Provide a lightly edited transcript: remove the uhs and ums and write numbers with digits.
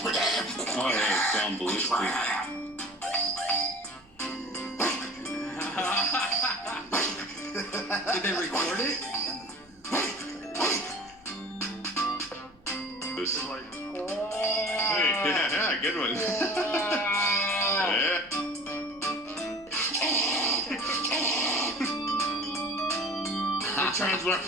Oh, yeah, it's John Belushi. Did they record it? Hey, yeah, good one. Yeah. It turns like